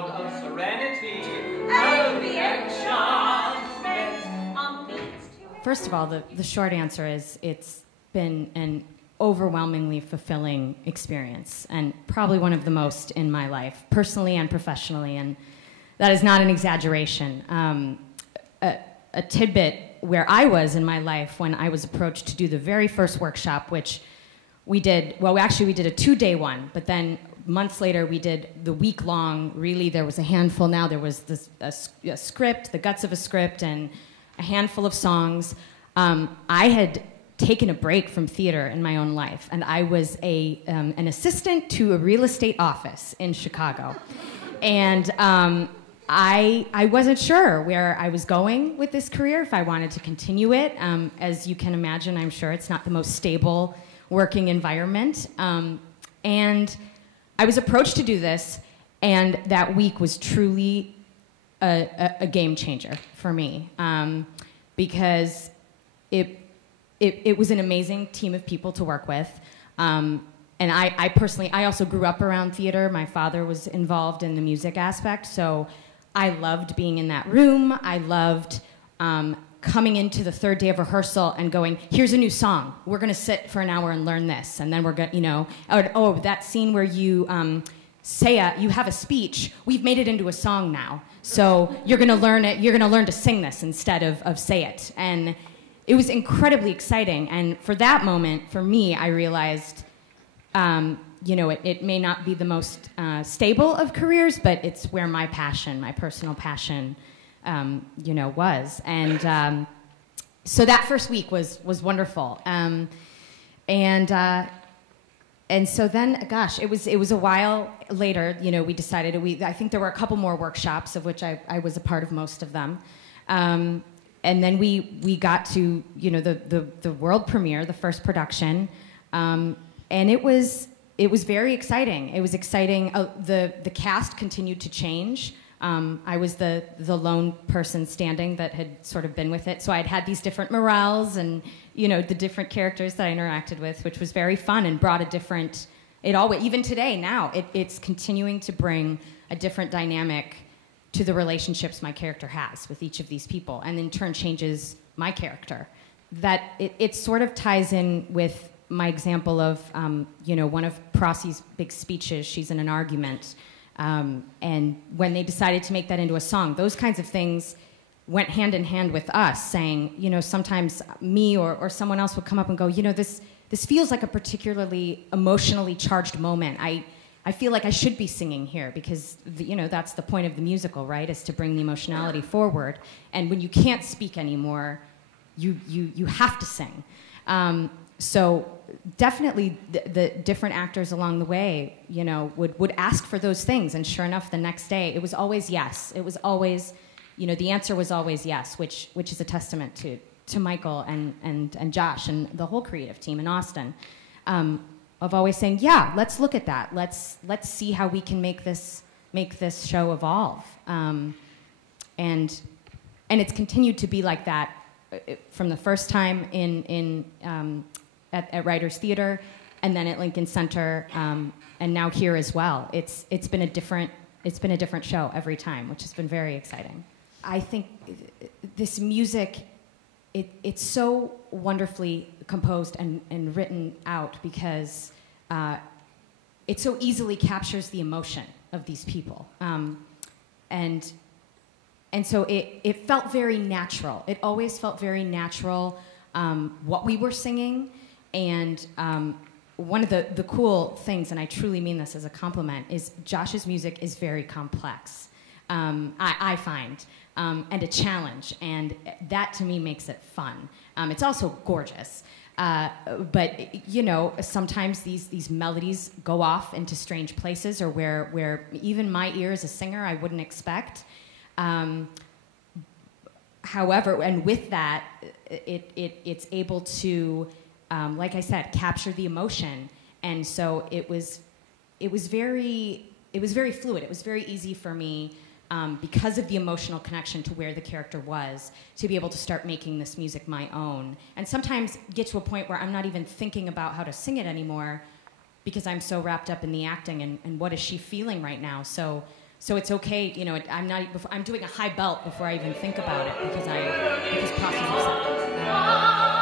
cloud of serenity, and the enchantment on these two. First of all, the short answer is it's been an overwhelmingly fulfilling experience, and probably one of the most in my life, personally and professionally, and that is not an exaggeration. A tidbit where I was in my life when I was approached to do the very first workshop, which we did, well, actually we did a 2-day one, but then months later we did the week-long, really there was a handful now, there was a script, the guts of a script, and a handful of songs. I had taken a break from theater in my own life, and I was an assistant to a real estate office in Chicago. And I wasn't sure where I was going with this career, if I wanted to continue it. As you can imagine, I'm sure it's not the most stable working environment. And I was approached to do this, and that week was truly a game changer for me, because it was an amazing team of people to work with. And I personally, I also grew up around theater. My father was involved in the music aspect, so I loved being in that room. I loved coming into the third day of rehearsal and going, here's a new song. We're gonna sit for an hour and learn this, and then we're gonna, you know, oh, that scene where you you have a speech, we've made it into a song now. So you're gonna learn it, you're gonna learn to sing this instead of say it. And it was incredibly exciting, and for that moment, for me, I realized, you know, it may not be the most stable of careers, but it's where my passion, my personal passion, you know, was. And so that first week was wonderful. And so then, gosh, it was a while later, you know, we decided, I think there were a couple more workshops, of which I was a part of most of them. And then we got to, you know, the world premiere, the first production, and it was very exciting. It was exciting. The cast continued to change. I was the lone person standing that had sort of been with it, so I'd had these different morales and, you know, the different characters that I interacted with, which was very fun and brought a different. It always, even today now, it's continuing to bring a different dynamic to the relationships my character has with each of these people, and in turn changes my character. That it sort of ties in with my example of, you know, one of Prossy's big speeches. She's in an argument, and when they decided to make that into a song, those kinds of things went hand in hand with us saying, you know, sometimes me or someone else would come up and go, you know, this feels like a particularly emotionally charged moment. I feel like I should be singing here because, you know, that's the point of the musical, right, is to bring the emotionality forward. And when you can't speak anymore, you have to sing. So definitely the different actors along the way, you know, would ask for those things. And sure enough, the next day, it was always yes. It was always, you know, the answer was always yes, which is a testament to Michael and Josh and the whole creative team in Austin. Of always saying, yeah, let's look at that. Let's see how we can make this show evolve. And it's continued to be like that from the first time at Writers Theater, and then at Lincoln Center, and now here as well. It's been a different show every time, which has been very exciting. I think this music, it's so wonderfully composed and written out because it so easily captures the emotion of these people. And so it felt very natural. It always felt very natural what we were singing. And one of the cool things, and I truly mean this as a compliment, is Josh's music is very complex, I find, and a challenge. And that, to me, makes it fun. It's also gorgeous. But, you know, sometimes these melodies go off into strange places or where even my ear as a singer I wouldn't expect. However, and with that, it's able to, like I said, capture the emotion. And so it was very fluid. It was very easy for me, because of the emotional connection to where the character was, to be able to start making this music my own. And sometimes get to a point where I'm not even thinking about how to sing it anymore because I'm so wrapped up in the acting and what is she feeling right now. So So it's okay, you know, I'm doing a high belt before I even think about it because process acceptance.